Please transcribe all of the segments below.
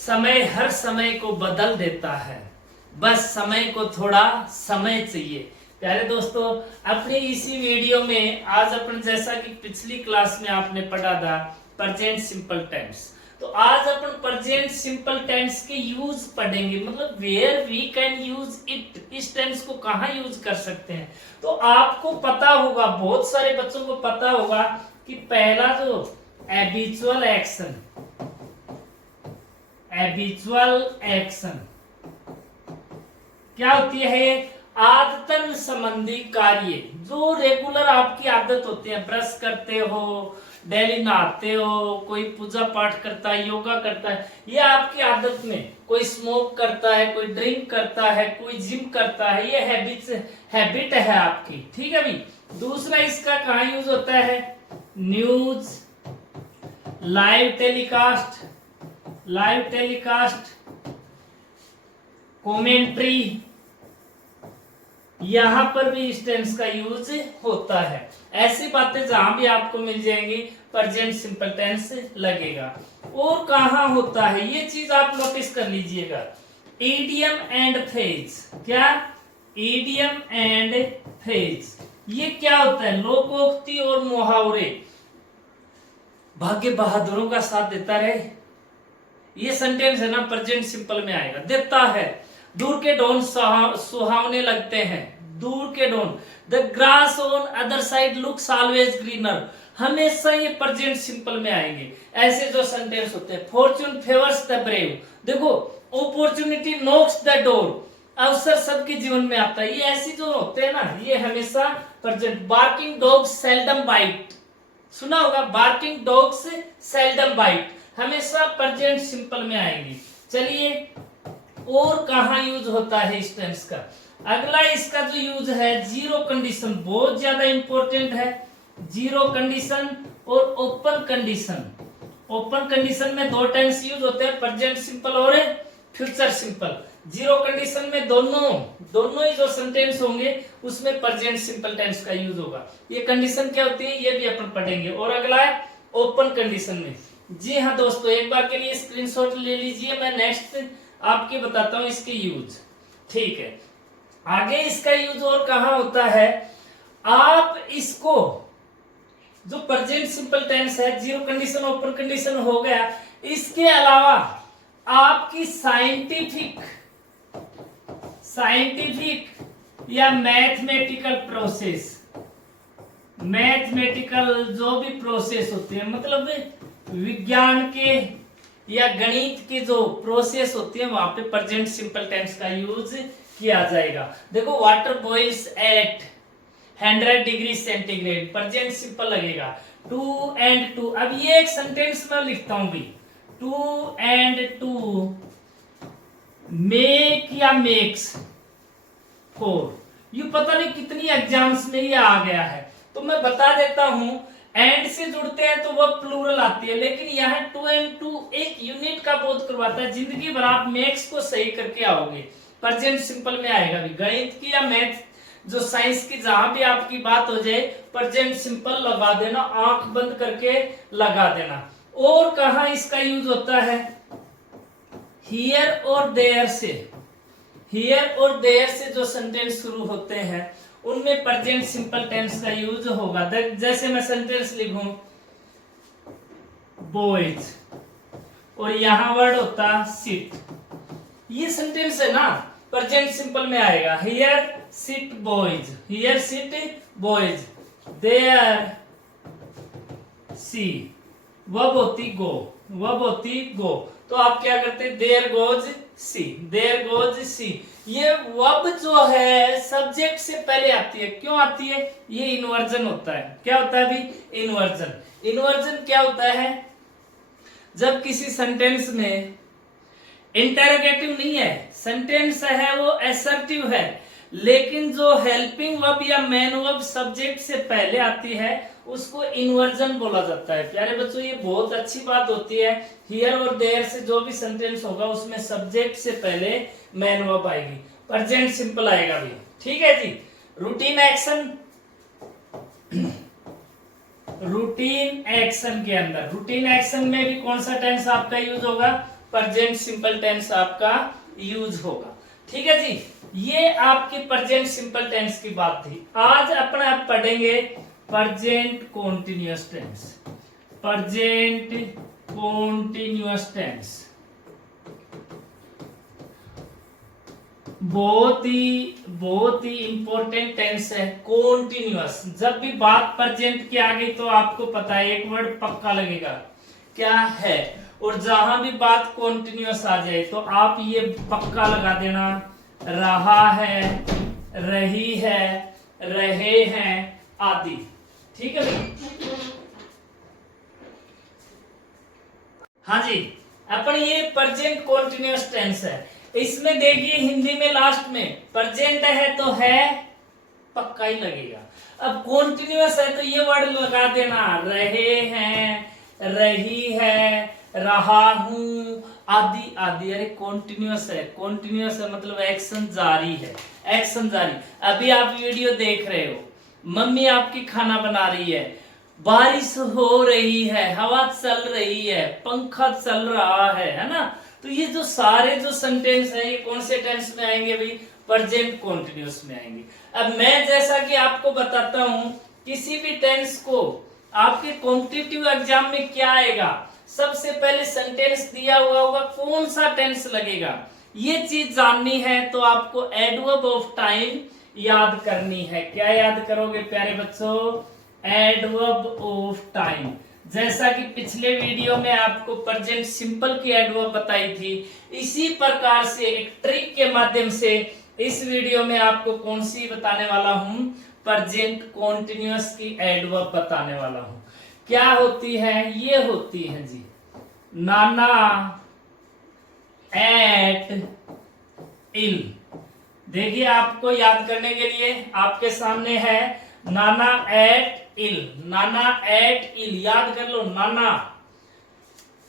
समय हर समय को बदल देता है, बस समय को थोड़ा समय चाहिए। प्यारे दोस्तों, अपनी इसी वीडियो में आज अपन जैसा कि पिछली क्लास में आपने पढ़ा था प्रेजेंट सिंपल टेंस, तो आज अपन प्रेजेंट सिंपल टेंस के यूज पढ़ेंगे, मतलब where we can use it, इस टेंस को कहाँ यूज कर सकते हैं। तो आपको पता होगा, बहुत सारे बच्चों को पता होगा कि पहला जो हैबिचुअल एक्शन, हैबिचुअल एक्शन क्या होती है? आदतन संबंधी कार्य, जो रेगुलर आपकी आदत होती है, ब्रश करते हो, डेली नहाते हो, कोई पूजा पाठ करता है, योगा करता है, ये आपकी आदत में, कोई स्मोक करता है, कोई ड्रिंक करता है, कोई जिम करता है, ये हैबिट है आपकी। ठीक है भाई। दूसरा इसका कहाँ यूज होता है? न्यूज, लाइव टेलीकास्ट, कमेंट्री, यहां पर भी इस टेंस का यूज होता है। ऐसी बातें जहां भी आपको मिल जाएंगी प्रेजेंट सिंपल टेंस लगेगा। और कहां होता है ये चीज आप नोटिस कर लीजिएगा, ईडियम एंड फ्रेज। क्या? ईडियम एंड फ्रेज, ये क्या होता है? लोकोक्ति और मुहावरे। भाग्य बहादुरों का साथ देता रहे, ये सेंटेंस है ना, प्रेजेंट सिंपल में आएगा। देता है, दूर के डॉन सुहावने लगते हैं, दूर के डॉन, the grass on other side looks always greener, हमेशा ये प्रेजेंट सिंपल में आएंगे। ऐसे जो सेंटेंस होते हैं, फॉर्च्यून फेवर्स द ब्रेव, देखो अपॉर्चुनिटी नॉक्स द डोर, अवसर सबके जीवन में आता है, ये ऐसी जो होते हैं ना, ये हमेशा present. Barking dogs seldom bite, सुना होगा, बार्किंग डॉग्स सेल्डम बाइट, हमेशा प्रेजेंट सिंपल में आएंगी। चलिए, और कहां यूज होता है इस टेंस का? अगला इसका जो यूज है जीरो कंडीशन, बहुत ज्यादा इंपॉर्टेंट है। जीरो कंडीशन और ओपन कंडीशन। ओपन कंडीशन में दो टेंस यूज होते हैं, प्रेजेंट सिंपल और फ्यूचर सिंपल। जीरो कंडीशन में दोनों ही जो सेंटेंस होंगे उसमें प्रेजेंट सिंपल टेंस का यूज होगा। ये कंडीशन क्या होती है ये भी अपन पढ़ेंगे। और अगला है ओपन कंडीशन में। जी हाँ दोस्तों, एक बार के लिए स्क्रीनशॉट ले लीजिए, मैं नेक्स्ट आपके बताता हूं इसके यूज। ठीक है, आगे इसका यूज और कहां होता है? आप इसको, जो प्रेजेंट सिंपल टेंस है, जीरो कंडीशन ओपन कंडीशन हो गया, इसके अलावा आपकी साइंटिफिक या मैथमेटिकल प्रोसेस, मैथमेटिकल जो भी प्रोसेस होती है, मतलब विज्ञान के या गणित की जो प्रोसेस होती है, वहां पे प्रेजेंट सिंपल टेंस का यूज किया जाएगा। देखो, water boils at 100 degree centigrade, present simple लगेगा। 2 and 2, अब ये एक सेंटेंस में लिखता हूं भी, 2 and 2 मेक या मेक्स 4। ये पता नहीं कितनी एग्जाम्स में ये आ गया है, तो मैं बता देता हूं, एंड से जुड़ते हैं तो वह प्लूरल आती है, लेकिन यहाँ 2 and 2 एक यूनिट का बोध करवाता है। जिंदगी भर आप मैथ्स को सही करके आओगे, प्रेजेंट सिंपल में आएगा भी। गणित की या मैथ जो साइंस की जहां भी आपकी बात हो जाए, प्रेजेंट सिंपल लगा देना, आंख बंद करके लगा देना। और कहां इसका यूज होता है? हियर और देयर से, हियर और देयर से जो सेंटेंस शुरू होते हैं उनमें प्रेजेंट सिंपल टेंस का यूज होगा। जैसे मैं सेंटेंस लिखूं बॉयज और यहां वर्ड होता सिट, ये सेंटेंस है ना, प्रेजेंट सिंपल में आएगा। Here sit boys, here sit boys, there she, verb होती गो, वर्ब होती गो, तो आप क्या करते? There goes she, there goes she. ये वर्ब जो है सब्जेक्ट से पहले आती है, क्यों आती है? ये इन्वर्जन होता है। क्या होता है अभी? इन्वर्जन। इन्वर्जन क्या होता है? जब किसी सेंटेंस में इंटरोगेटिव नहीं है, सेंटेंस है वो असर्टिव है, लेकिन जो हेल्पिंग वर्ब या मेन वर्ब सब्जेक्ट से पहले आती है उसको इन्वर्जन बोला जाता है। प्यारे बच्चों, ये बहुत अच्छी बात होती है। हियर और देयर से जो भी सेंटेंस होगा उसमें सब्जेक्ट से पहले मेन वर्ब आएगी, प्रेजेंट सिंपल आएगा भी। ठीक है जी। रूटीन एक्शन, रूटीन एक्शन के अंदर, रूटीन एक्शन में भी कौन सा टेंस आपका यूज होगा? प्रेजेंट सिंपल टेंस आपका यूज होगा। ठीक है जी, ये आपकी प्रेजेंट सिंपल टेंस की बात थी। आज अपने आप पढ़ेंगे present continuous tense. Present continuous tense बहुत ही इंपॉर्टेंट टेंस है। कॉन्टिन्यूअस, जब भी बात प्रेजेंट की आ गई तो आपको पता है एक वर्ड पक्का लगेगा, क्या है। और जहां भी बात कॉन्टिन्यूअस आ जाए तो आप ये पक्का लगा देना, रहा है, रही है, रहे हैं आदि। ठीक है भाई। हाँ जी, अपन ये प्रेजेंट कॉन्टिन्यूअस टेंस है। इसमें देखिए हिंदी में लास्ट में प्रेजेंट है तो है पक्का ही लगेगा। अब कॉन्टिन्यूअस है तो ये वर्ड लगा देना, रहे हैं, रही है, रहा हूं आदि आदि। अरे कॉन्टिन्यूअस है, कॉन्टिन्यूअस है मतलब एक्शन जारी है, एक्शन जारी। अभी आप वीडियो देख रहे हो, मम्मी आपकी खाना बना रही है, बारिश हो रही है, हवा चल रही है, पंखा चल रहा है ना। तो ये जो सारे जो सेंटेंस है ये कौन से टेंस में आएंगे भाई? प्रेजेंट कॉन्टिन्यूअस में आएंगे। अब मैं जैसा कि आपको बताता हूं, किसी भी टेंस को आपके कॉम्पिटिटिव एग्जाम में क्या आएगा, सबसे पहले सेंटेंस दिया हुआ होगा, कौन सा टेंस लगेगा, ये चीज जाननी है तो आपको एडवर्ब ऑफ टाइम याद करनी है। क्या याद करोगे प्यारे बच्चों? Adverb of time. जैसा कि पिछले वीडियो में आपको प्रेजेंट सिंपल की एडवर्ब बताई थी, इसी प्रकार से एक ट्रिक के माध्यम से इस वीडियो में आपको कौन सी बताने वाला हूं? प्रेजेंट कॉन्टिन्यूअस की एडवर्ब बताने वाला हूं। क्या होती है? ये होती है जी, नाना, एट, इल। देखिए आपको याद करने के लिए आपके सामने है नाना, एट, इल। नाना, एट, इल याद कर लो। नाना,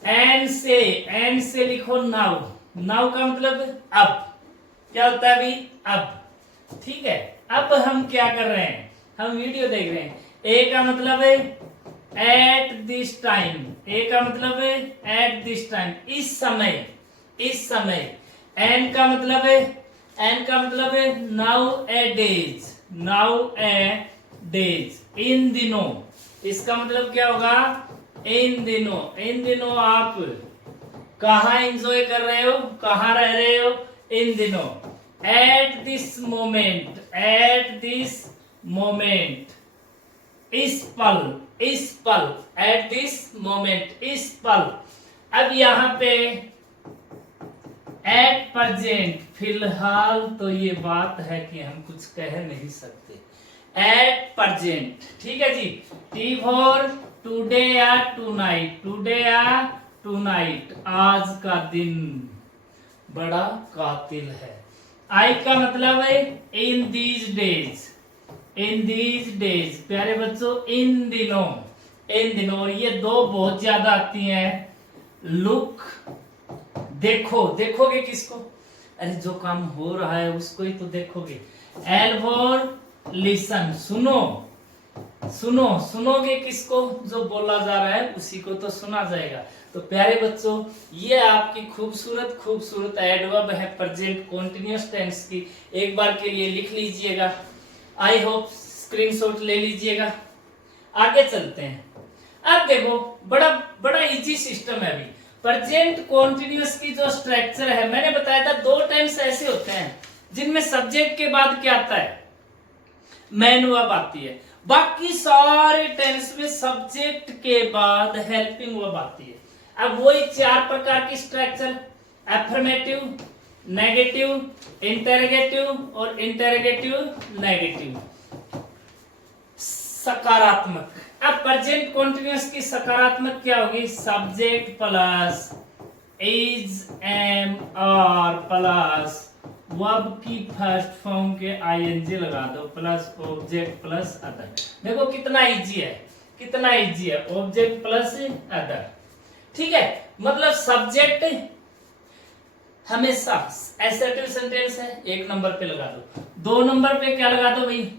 एन से लिखो नाउ। नाउ का मतलब अब। क्या होता है अभी? अब। ठीक है, अब हम क्या कर रहे हैं? हम वीडियो देख रहे हैं। ए का मतलब है एट दिस टाइम। ए का मतलब है एट दिस टाइम, इस समय, इस समय। एन का मतलब है, एन का मतलब है नाउ ए डेज, नाउ ए डेज, इन दिनों। इसका मतलब क्या होगा? इन दिनों। इन दिनों आप कहा एंजॉय कर रहे हो, कहा रह रहे हो? इन दिनों। Eight this moment, eight this moment, इस पल, इस पल, एट दिस मोमेंट, इस पल। अब यहां पे एट प्रेजेंट, फिलहाल तो ये बात है कि हम कुछ कह नहीं सकते। एट प्रेजेंट, ठीक है जी। टी फॉर टुडे या टुनाइट, टुडे या टुनाइट, आज का दिन बड़ा कातिल है। आई का मतलब है इन these days, in these days. प्यारे बच्चों, इन दिनों, इन दिनों। और ये दो बहुत ज्यादा आती हैं। लुक, देखो, देखोगे किसको? अरे जो काम हो रहा है उसको ही तो देखोगे। एल फॉर लिसन, सुनो, सुनो, सुनोगे किसको? जो बोला जा रहा है उसी को तो सुना जाएगा। तो प्यारे बच्चों, ये आपकी खूबसूरत खूबसूरत एडवर्ब है प्रेजेंट कॉन्टिन्यूअस टेंस की। एक बार के लिए लिख लीजिएगा, आई होप स्क्रीनशॉट ले लीजिएगा। आगे चलते हैं। अब देखो, बड़ा बड़ा इजी सिस्टम है। अभी प्रेजेंट कॉन्टिन्यूअस की जो स्ट्रक्चर है, मैंने बताया था दो टेंस ऐसे होते हैं जिनमें सब्जेक्ट के बाद क्या आता है? मैन वर्ब आती है। बाकी सारे टेंस में सब्जेक्ट के बाद हेल्पिंग वर्ब आती है। अब वही चार प्रकार की स्ट्रक्चर, अफर्मेटिव, नेगेटिव, इंटरोगेटिव और इंटरोगेटिव नेगेटिव, सकारात्मक। अब प्रेजेंट कॉन्टिन्यूअस की सकारात्मक क्या होगी? Subject plus is, am, are plus verb की फर्स्ट फॉर्म के आईएनजी लगा दो, प्लस ऑब्जेक्ट प्लस अदर। देखो कितना इजी है, कितना इजी है। ऑब्जेक्ट प्लस अदर, ठीक है। मतलब सब्जेक्ट हमेशा एसर्टिव सेंटेंस है, एक नंबर पे लगा दो। दो नंबर पे क्या लगा दो भाई?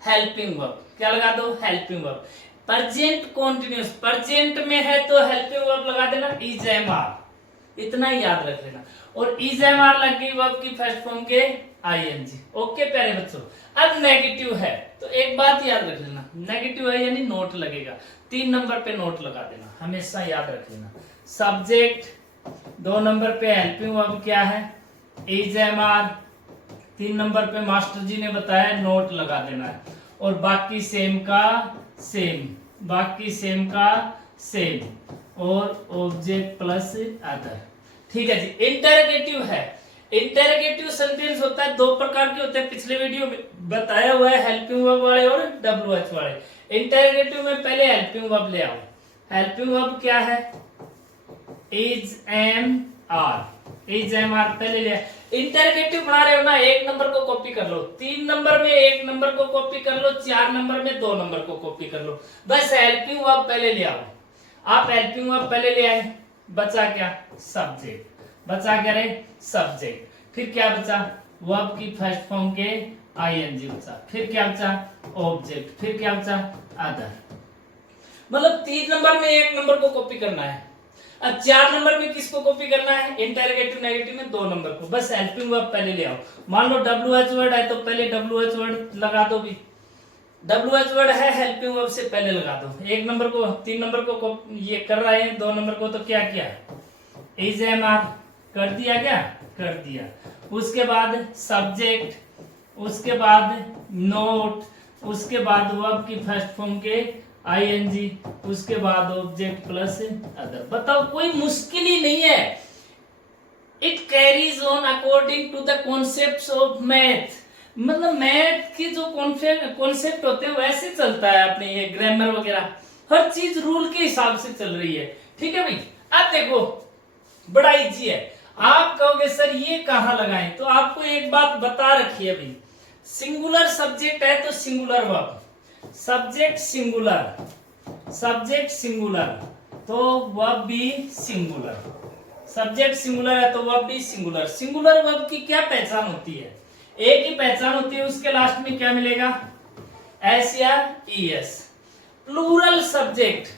Helping verb. क्या लगा दो? Helping verb. Present continuous, present में है तो हेल्पिंग वर्ब लगा देना, इज, एम, आर। इतना ही याद रख लेना। और इज एम आर लग गई वर्ब की फर्स्ट फॉर्म के आईएनजी। ओके प्यारे बच्चों, अब नेगेटिव है तो एक बात याद रख लेना, नेगेटिव है यानी नोट लगेगा, 3 नंबर पे नोट लगा देना, हमेशा याद रख लेना। सब्जेक्ट 2 नंबर पे हेल्पिंग वर्ब क्या है, इज एम आर, 3 नंबर पे मास्टर जी ने बताया नोट लगा देना है, और बाकी सेम का सेम, बाकी सेम का सेम, और ऑब्जेक्ट प्लस अदर। ठीक है जी। इंटरोगेटिव है, इंटरोगेटिव सेंटेंस होता है 2 प्रकार के होते हैं, पिछले वीडियो में बताया हुआ है, हेल्पिंग वर्ब वाले और WH वाले। इंटरोगेटिव में पहले हेल्पिंग वर्ब ले आओ। हेल्पिंग वर्ब क्या है, is am are, is am are पहले ले। इंटरोगेटिव बना रहे हो ना, 1 नंबर को कॉपी कर लो, 3 नंबर में 1 नंबर को कॉपी कर लो, 4 नंबर में 2 नंबर को कॉपी कर लो, बस हेल्पिंग वर्ब पहले ले आओ। आप हेल्पिंग वर्ब पहले ले आए, बचा क्या, सब्जेक्ट, बचा क्या रे, सब्जेक्ट, फिर क्या बचा, वर्ब की फर्स्ट फॉर्म के आईएनजी बचा, फिर क्या बचा, ऑब्जेक्ट, फिर क्या बचा, अदर। मतलब 3 नंबर में 1 नंबर को कॉपी करना है। अब 4 नंबर में किसको कॉपी करना है, इंटरोगेटिव नेगेटिव में 2 नंबर को, बस हेल्पिंग वर्ब पहले ले आओ। मान लो WH वर्ड है तो पहले WH वर्ड लगा दो भी, WH वर्ड है हेल्पिंग वर्ब से पहले लगा दो। 1 नंबर को 3 नंबर को ये कर रहे हैं, 2 नंबर को तो क्या किया, इज एम आर कर दिया, क्या कर दिया, उसके बाद सब्जेक्ट, उसके बाद नोट, उसके बाद वर्ब की फर्स्ट फॉर्म के आईएनजी, उसके बाद ऑब्जेक्ट प्लस अदर। बताओ कोई मुश्किल ही नहीं है। It carries on according to the concepts of math, मतलब मैथ के जो कॉन्सेप्ट होते हैं वैसे चलता है अपने ये ग्रामर वगैरह, हर चीज रूल के हिसाब से चल रही है। ठीक है भाई। अब देखो बड़ा इजी है। आप कहोगे सर ये कहां लगाएं, तो आपको एक बात बता रखी है भाई, सिंगुलर सब्जेक्ट है तो singular verb, subject singular, subject singular तो वर्ब भी सिंगुलर, सब्जेक्ट सिंगुलर है तो वर्ब भी सिंगुलर। सिंगुलर वर्ब की क्या पहचान होती है, एक ही पहचान होती है, उसके लास्ट में क्या मिलेगा, एस या ES. Plural subject,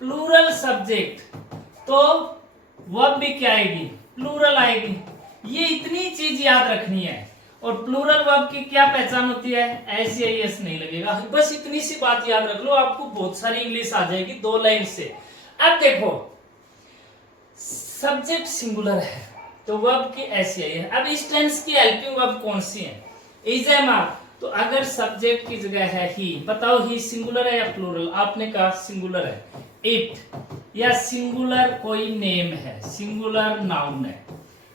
plural subject तो वर्ब भी क्या आएगी, प्लूरल आएगी। ये इतनी चीज याद रखनी है। और प्लूरल वर्ब की क्या पहचान होती है, एस या ईएस नहीं लगेगा, बस इतनी सी बात याद रख लो, आपको बहुत सारी इंग्लिश आ जाएगी 2 लाइन से। अब देखो सब्जेक्ट सिंगुलर है तो वर्ब की ऐसी आई है। अब इस टेंस की हेल्पिंग वर्ब कौन सी है, इज एम आर, तो अगर सब्जेक्ट की जगह है ही, बताओ ही सिंगुलर है या प्लूरल, आपने कहा सिंगुलर है, इट, या सिंगुलर कोई नेम है, सिंगुलर नाउन है,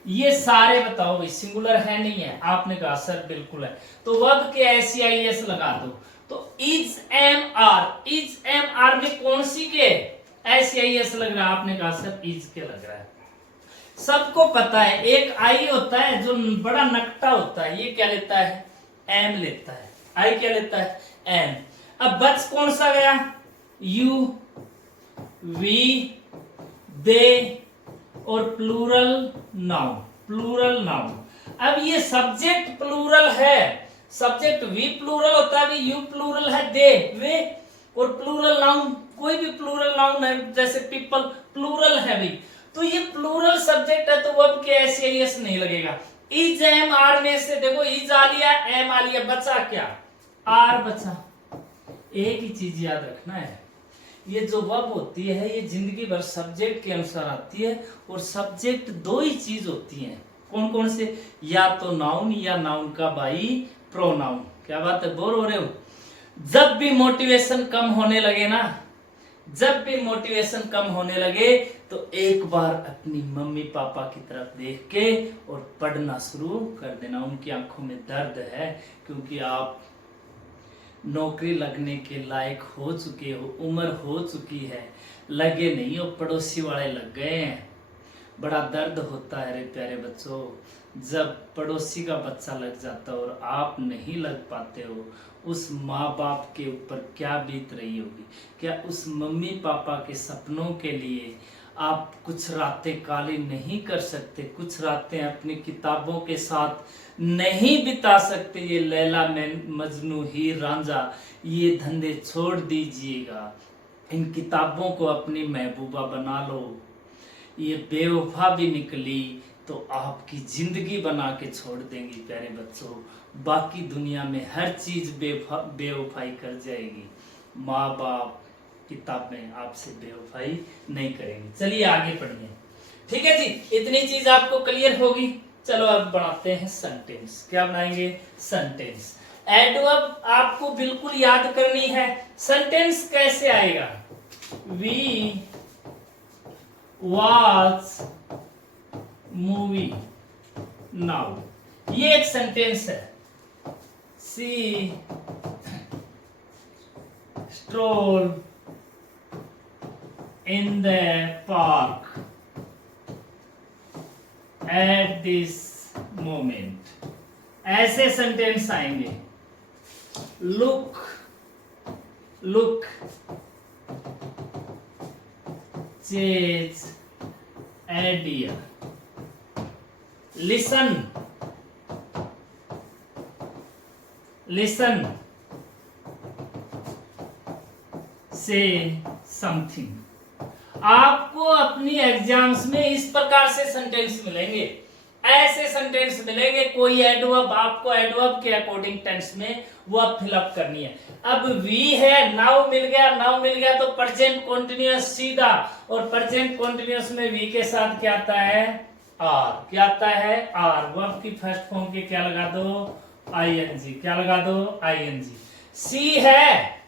ये सारे बताओ भाई सिंगुलर है नहीं है, आपने कहा सर बिल्कुल है, तो वर्ब के एस लगा दो। तो is am are, is am are में कौन सी के एस लग रहा है, आपने कहा सर इज के लग रहा है। सबको पता है एक आई होता है जो बड़ा नकटा होता है, ये क्या लेता है, एम लेता है, आई क्या लेता है, एम। अब बच कौन सा गया, यू, वी, दे और प्लूरल नाउन, प्लूरल नाउन। अब ये सब्जेक्ट प्लूरल है, सब्जेक्ट वी प्लूरल होता है, यू प्लूरल है, दे वे, और प्लूरल नाउन कोई भी प्लूरल नाउन है जैसे पीपल प्लूरल है भाई, तो ये प्लूरल सब्जेक्ट है तो वर्ब के एस नहीं लगेगा। इज एम आर में से देखो इज आ लिया, एम आ लिया, बचा क्या, आर बचा। एक ही चीज याद रखना है, ये जो वर्ब होती है ये जिंदगी भर सब्जेक्ट के अनुसार आती है, और सब्जेक्ट 2 ही चीज होती हैं, कौन कौन से, या तो नाउन या नाउन का बाई प्रोनाउन। क्या बात है, बोर हो रहे हो। जब भी मोटिवेशन कम होने लगे ना, जब भी मोटिवेशन कम होने लगे तो एक बार अपनी मम्मी पापा की तरफ देख के और पढ़ना शुरू कर देना। उनकी आंखों में दर्द है क्योंकि आप नौकरी लगने के लायक हो चुके हो, उम्र हो चुकी है, लगे नहीं हो, पड़ोसी वाले लग गए हैं। बड़ा दर्द होता है रे प्यारे बच्चों, जब पड़ोसी का बच्चा लग जाता है और आप नहीं लग पाते हो, उस माँ बाप के ऊपर क्या बीत रही होगी। क्या उस मम्मी पापा के सपनों के लिए आप कुछ रातें काली नहीं कर सकते, कुछ रातें अपनी किताबों के साथ नहीं बिता सकते। ये लैला मजनू हीर रांझा ये धंधे छोड़ दीजिएगा, इन किताबों को अपनी महबूबा बना लो। ये बेवफा भी निकली तो आपकी जिंदगी बना के छोड़ देंगी प्यारे बच्चों। बाकी दुनिया में हर चीज बेवफाई कर जाएगी, माँ बाप किताबें आपसे बेवफाई नहीं करेंगी। चलिए आगे पढ़िए। ठीक है जी, इतनी चीज आपको क्लियर होगी। चलो अब बनाते हैं सेंटेंस। क्या बनाएंगे? सेंटेंस। एडवर्ब आपको बिल्कुल याद करनी है। सेंटेंस कैसे आएगा? वी वॉच मूवी नाउ, ये एक सेंटेंस है। She stroll in the park at this moment, ऐसे सेंटेंस आएंगे। Look chase a deer, listen say something. आपको अपनी एग्जाम्स में इस प्रकार से सेंटेंस मिलेंगे, ऐसे सेंटेंस मिलेंगे। कोई एडवर्ब आपको एडवर्ब के अकॉर्डिंग टेंस में वो आप फिलअप करनी है। अब वी है, नाउ मिल गया तो प्रेजेंट कॉन्टिन्यूअस सीधा, और प्रेजेंट कॉन्टिन्यूअस में वी के साथ क्या आता है? आर। क्या आता है? आर। वर्ब की फर्स्ट फॉर्म के क्या लगा दो? आईएनजी। क्या लगा दो? आईएनजी। सी है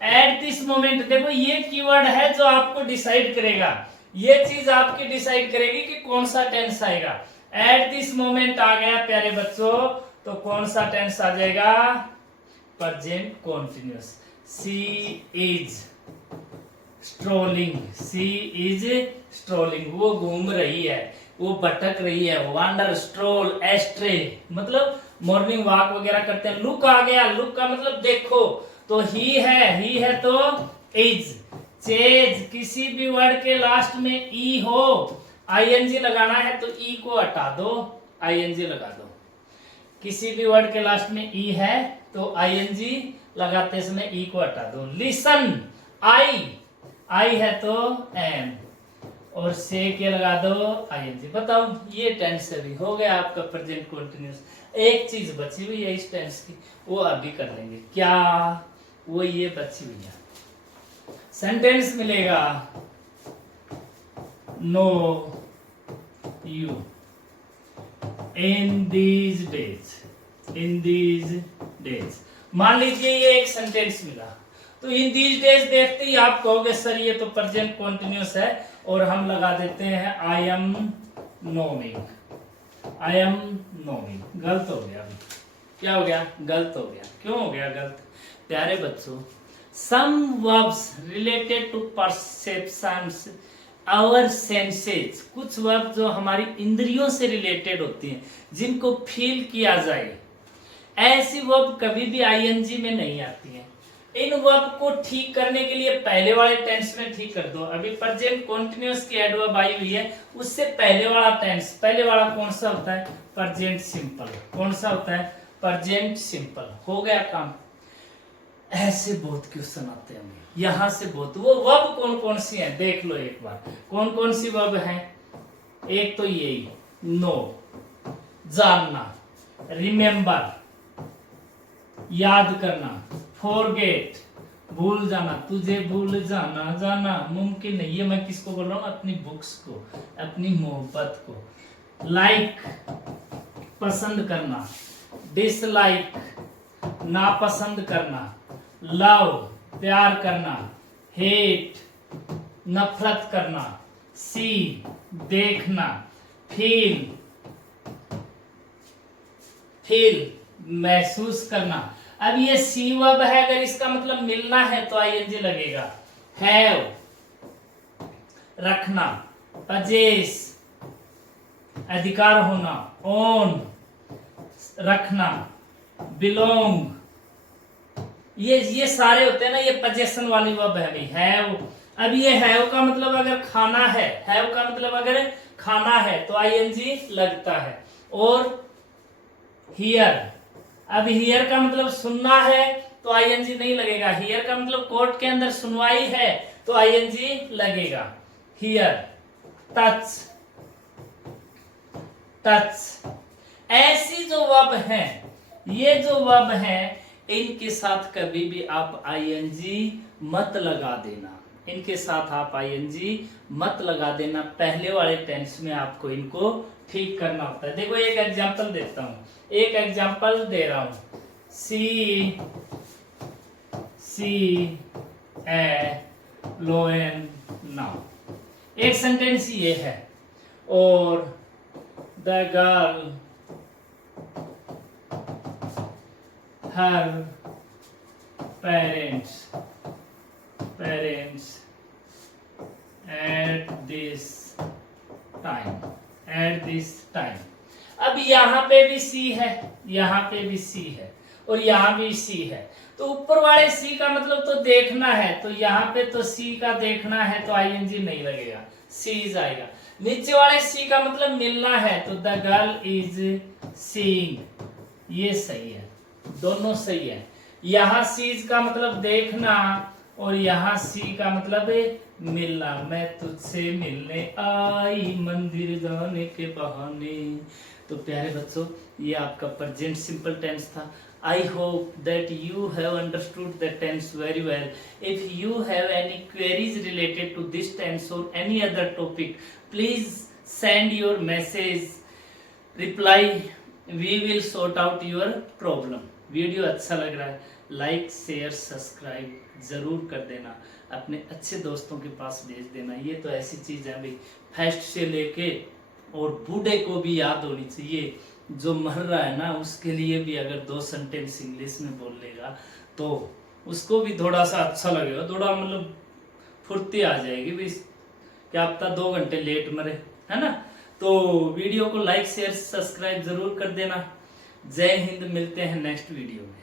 एट दिस मोमेंट। देखो ये कीवर्ड है जो आपको डिसाइड करेगा, ये चीज आपकी डिसाइड करेगी कि कौन सा टेंस आएगा। एट दिस मोमेंट आ गया प्यारे बच्चों, तो कौन सा टेंस आ जाएगा? Present continuous. She is strolling, वो घूम रही है, वो भटक रही है। वांडर, स्ट्रोल, एस्ट्रे, मतलब मॉर्निंग वॉक वगैरह करते हैं। लुक आ गया, लुक का मतलब देखो, तो ही है तो इज। चेज, किसी भी वर्ड के लास्ट में ई हो, आईएनजी लगाना है तो ई को हटा दो, आईएनजी लगा दो। किसी भी वर्ड के लास्ट में ई है तो आईएनजी लगाते समय ई को हटा दो। लिसन, आई है तो एम, और से के लगा दो आईएनजी। बताओ, ये टेंस अभी हो गया आपका प्रेजेंट कंटीन्यूअस। एक चीज बची हुई है इस टेंस की, वो अभी कर लेंगे। क्या? वो ये बची हुई है। सेंटेंस मिलेगा no you in these days. मान लीजिए ये एक सेंटेंस मिला, तो इन दीज डेज देखते ही आप कहोगे सर ये तो प्रेजेंट कॉन्टिन्यूअस है, और हम लगा देते हैं आई एम नोमिंग। गलत हो गया। अभी क्या हो गया? गलत हो गया। क्यों हो गया गलत? प्यारे बच्चों, some verbs related to perceptions, our senses, कुछ वर्ब जो हमारी इंद्रियों से रिलेटेड होती हैं, जिनको फील किया जाए, ऐसी वर्ब कभी भी आईएनजी में नहीं आती हैं। इन वर्ब को ठीक करने के लिए पहले वाले टेंस में ठीक कर दो। अभी प्रेजेंट कॉन्टिन्यूअस की एडवर्ब आई हुई है, उससे पहले वाला टेंस, पहले वाला कौन सा होता है? Present simple. कौन सा होता है? Present simple. हो गया काम। ऐसे बहुत क्वेश्चन आते हैं यहां से बहुत। वो वर्ब कौन कौन सी हैं देख लो एक बार। कौन कौन सी वर्ब है? एक तो यही नो, जानना, रिमेम्बर, याद करना, फॉरगेट, भूल जाना, तुझे भूल जाना मुमकिन नहीं है। मैं किसको बोल रहा हूँ? अपनी बुक्स को, अपनी मोहब्बत को। लाइक, पसंद करना, डिसलाइक, नापसंद करना, लव, प्यार करना, हेट, नफरत करना, सी, देखना, फील, महसूस करना। अब ये सी वर्ब है, अगर इसका मतलब मिलना है तो आईएनजी लगेगा। हैव, रखना, पजेस, अधिकार होना, ओन, रखना, बिलोंग, ये सारे होते हैं ना, ये पोजेशन वाली वर्ब है भाई। हैव, अब ये हैव का मतलब अगर खाना है, हैव का मतलब अगर खाना है तो आईएनजी लगता है। और हियर, अब हियर का मतलब सुनना है तो आईएनजी नहीं लगेगा। हियर का मतलब कोर्ट के अंदर सुनवाई है तो आईएनजी लगेगा। Here, touch, touch. ऐसी जो वर्ब है, ये जो वर्ब है, इनके साथ कभी भी आप आईएनजी मत लगा देना, इनके साथ आप आईएनजी मत लगा देना। पहले वाले टेंस में आपको इनको ठीक करना होता है। देखो एक एग्जांपल देता हूं, एक एग्जांपल दे रहा हूं। सी ए लोएन नाउ, एक सेंटेंस ये है। और the girl her parents at this time। अब यहाँ पे भी सी है, यहाँ पे भी सी है, और यहाँ भी सी है। तो ऊपर वाले सी का मतलब तो देखना है, तो यहाँ पे तो सी का देखना है तो आईएनजी नहीं लगेगा, सीज आएगा। नीचे वाले सी का मतलब मिलना है, तो द गर्ल इज सीइंग, ये सही है, दोनों सही है। यहाँ सीज का मतलब देखना, और यहाँ सी का मतलब मिलना। मैं तुझसे मिलने आई मंदिर जाने के बहाने। तो प्यारे बच्चों, ये आपका प्रेजेंट सिंपल टेंस था। I hope that you have understood the tense very well. If you have any queries related to this tense और any other topic, please send your message, reply, we will sort out your problem. Video अच्छा लग रहा है, like share subscribe जरूर कर देना, अपने अच्छे दोस्तों के पास भेज देना। ये तो ऐसी चीज है भाई, फर्स्ट से लेके और बूढ़े को भी याद होनी चाहिए। जो मर रहा है ना, उसके लिए भी अगर 2 सेंटेंस इंग्लिश में बोल लेगा तो उसको भी थोड़ा सा अच्छा लगेगा, थोड़ा मतलब फुर्ती आ जाएगी भाई, क्या पता 2 घंटे लेट मरे, है ना। तो वीडियो को लाइक शेयर सब्सक्राइब जरूर कर देना। जय हिंद, मिलते हैं नेक्स्ट वीडियो में।